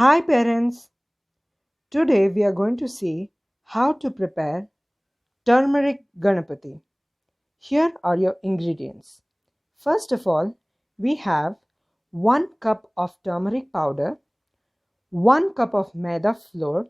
Hi parents, today we are going to see how to prepare turmeric Ganapati. Here are your ingredients. First of all, we have 1 cup of turmeric powder, 1 cup of maida flour,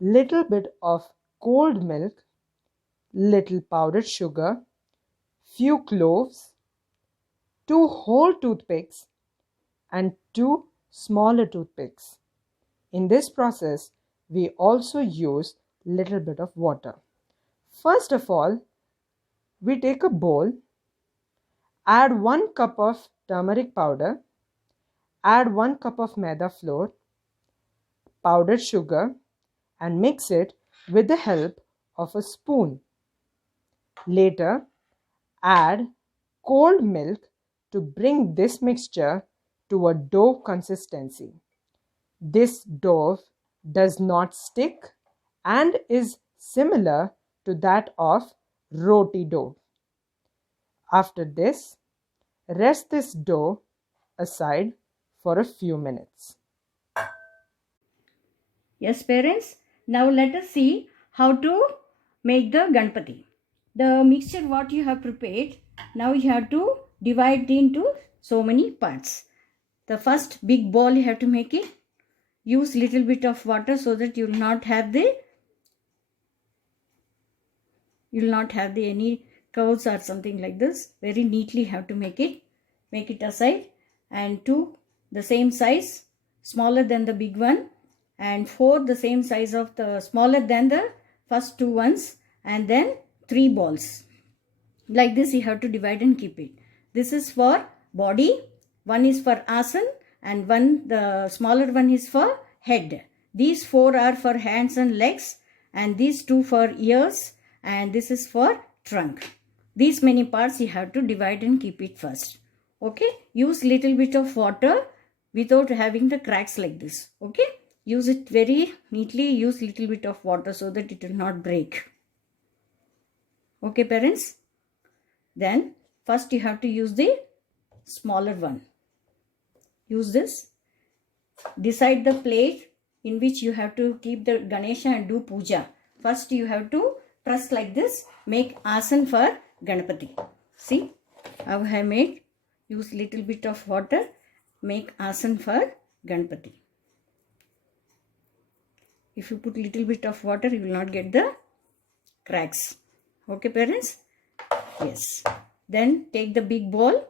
little bit of cold milk, little powdered sugar, few cloves, 2 whole toothpicks and 2 smaller toothpicks. In this process, we also use little bit of water. First of all, we take a bowl, add 1 cup of turmeric powder, add 1 cup of maida flour, powdered sugar and mix it with the help of a spoon. Later, add cold milk to bring this mixture to a dough consistency. This dough does not stick and is similar to that of roti dough. After this, rest this dough aside for a few minutes. Yes, parents. Now let us see how to make the Ganpati. The mixture what you have prepared, now you have to divide into so many parts. The first big ball you have to make it. Use little bit of water so that you will not have the any curves or something like this. Very neatly have to make it. Make it aside, and 2 the same size, smaller than the big one, and 4 the same size of the smaller than the first 2 ones, and then 3 balls. Like this you have to divide and keep it. This is for body, one is for asan, and one the smaller one is for head. These 4 are for hands and legs, and these 2 for ears, and this is for trunk. These many parts you have to divide and keep it first. Okay, use little bit of water without having the cracks like this. Okay, use it very neatly. Use little bit of water so that it will not break. Okay, parents. Then first you have to use the smaller one. Use this. Decide the plate in which you have to keep the Ganesha and do puja. First you have to press like this. Make asan for Ganapati. See how I have made. Use little bit of water. Make asan for Ganapati. If you put little bit of water, you will not get the cracks. Okay, parents? Yes. Then take the big bowl.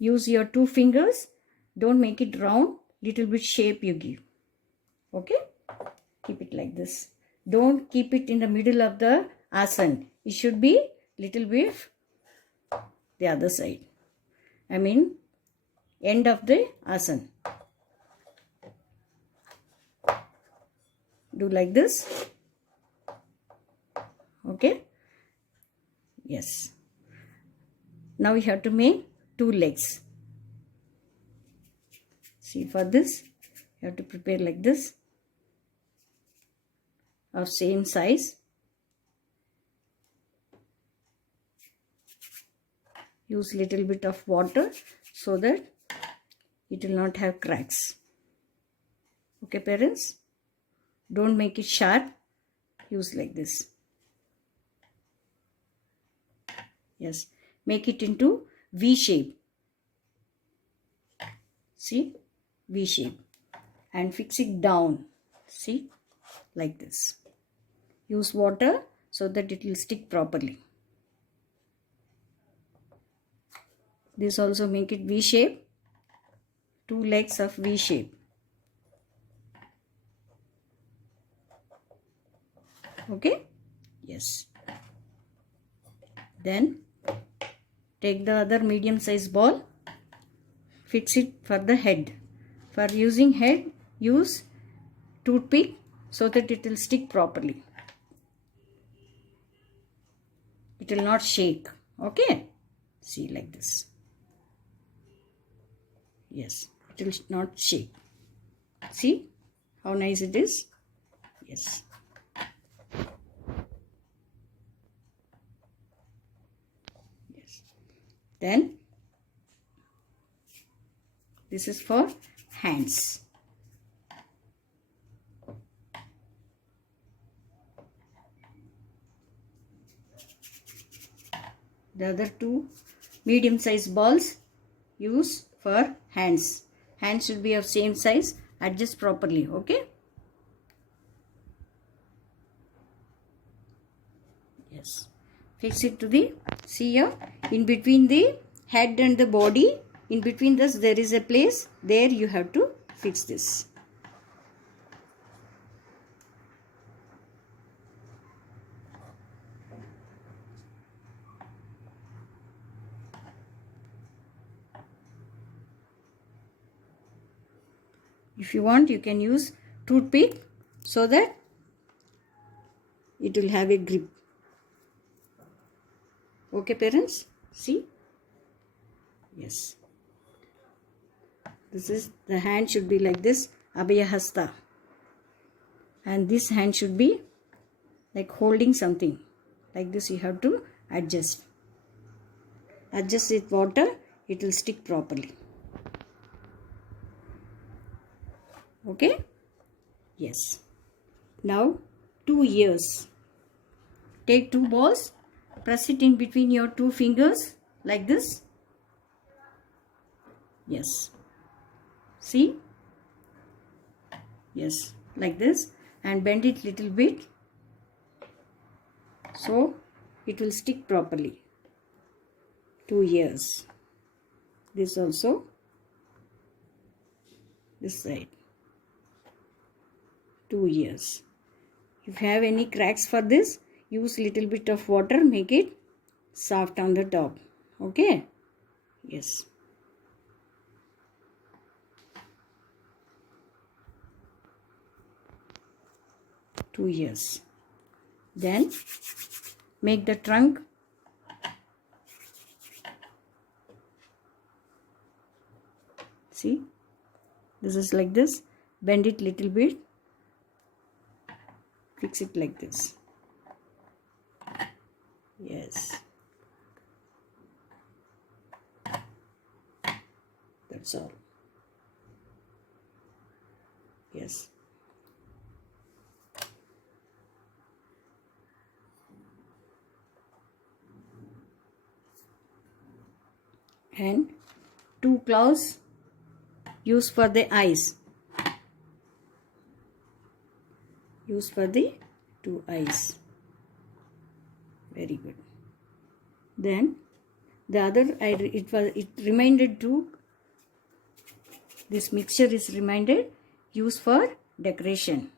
Use your 2 fingers. Don't make it round. Little bit shape you give. Okay? Keep it like this. Don't keep it in the middle of the asan. It should be little bit the other side. I mean end of the asan. Do like this. Okay? Yes. Now you have to make 2 legs. See, for this you have to prepare like this, of same size. Use little bit of water so that it will not have cracks. Okay, parents? Don't make it sharp. Use like this. Yes. Make it into V shape. See? V shape. And fix it down. See? Like this. Use water so that it will stick properly. This also make it V shape. 2 legs of V shape. Okay? Yes. Then take the other medium size ball. Fix it for the head. For using head, use toothpick so that it will stick properly. It will not shake. Okay? See, like this. Yes, it will not shake. See how nice it is? Yes. Yes. Then This is for hands. The other two medium size balls use for hands. Hands should be of same size. Adjust properly. Okay. Yes. Fix it to the, see here, in between the head and the body, in between this there is a place. There you have to fix this. If you want, you can use toothpick so that it will have a grip. Okay, parents? See? Yes. This is, the hand should be like this, Abhaya Hasta. And this hand should be like holding something. Like this you have to adjust. Adjust with water, it will stick properly. Okay? Yes. Now 2 ears. Take 2 balls, press it in between your 2 fingers like this. Yes. See? Yes, like this, and bend it little bit so it will stick properly. 2 ears. This also. This side. 2 ears. If you have any cracks for this, use little bit of water, make it soft on the top. Okay? Yes. Two ears. Then make the trunk. See? This is like this. Bend it little bit. Fix it like this. Yes. That's all. Yes. And 2 claws use for the eyes. Use for the 2 eyes. Very good. Then the other, it reminded to, this mixture is reminded, use for decoration.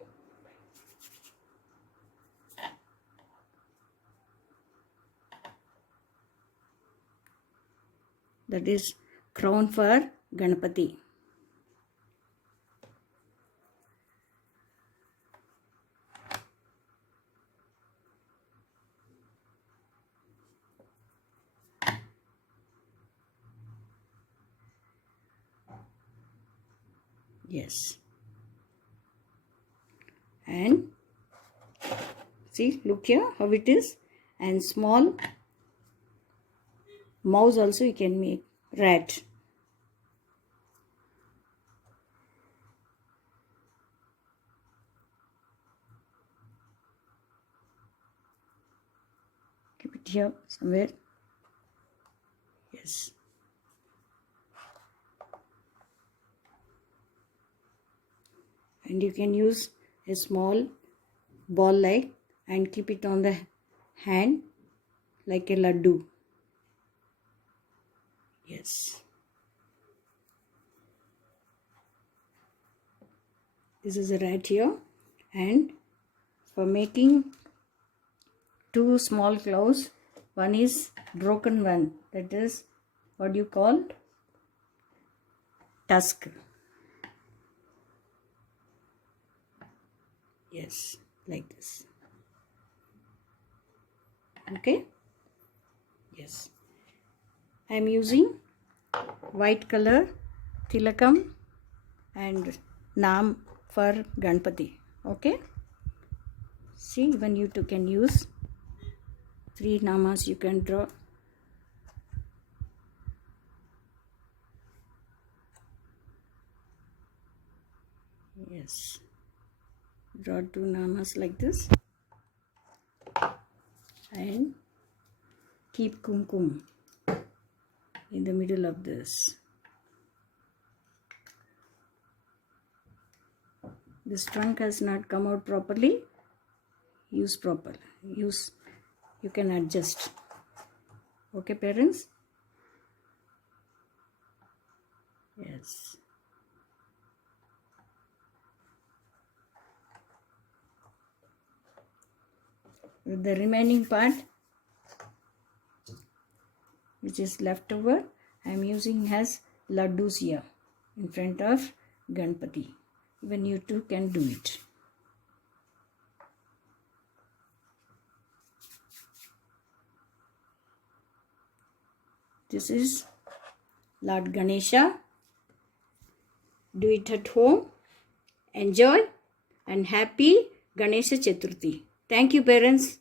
That is crown for Ganapati. Yes. And see, look here how it is. And small mouse also you can make, rat. Keep it here somewhere. Yes. And you can use a small ball like and keep it on the hand like a laddu. Yes. This is a rat here, and for making 2 small claws, one is broken one, that is what you call tusk. Yes, like this. Okay. Yes. I am using white color tilakam and naam for Ganpati. Okay. See, even you too can use 3 namas you can draw. Yes. Draw 2 namas like this and keep kumkum in the middle of this. This trunk has not come out properly. Use proper. Use. You can adjust. Okay, parents? Yes. With the remaining part, which is left over, I am using as laddus here in front of Ganpati. Even you too can do it. This is Lord Ganesha. Do it at home. Enjoy and happy Ganesha Chaturthi. Thank you, parents.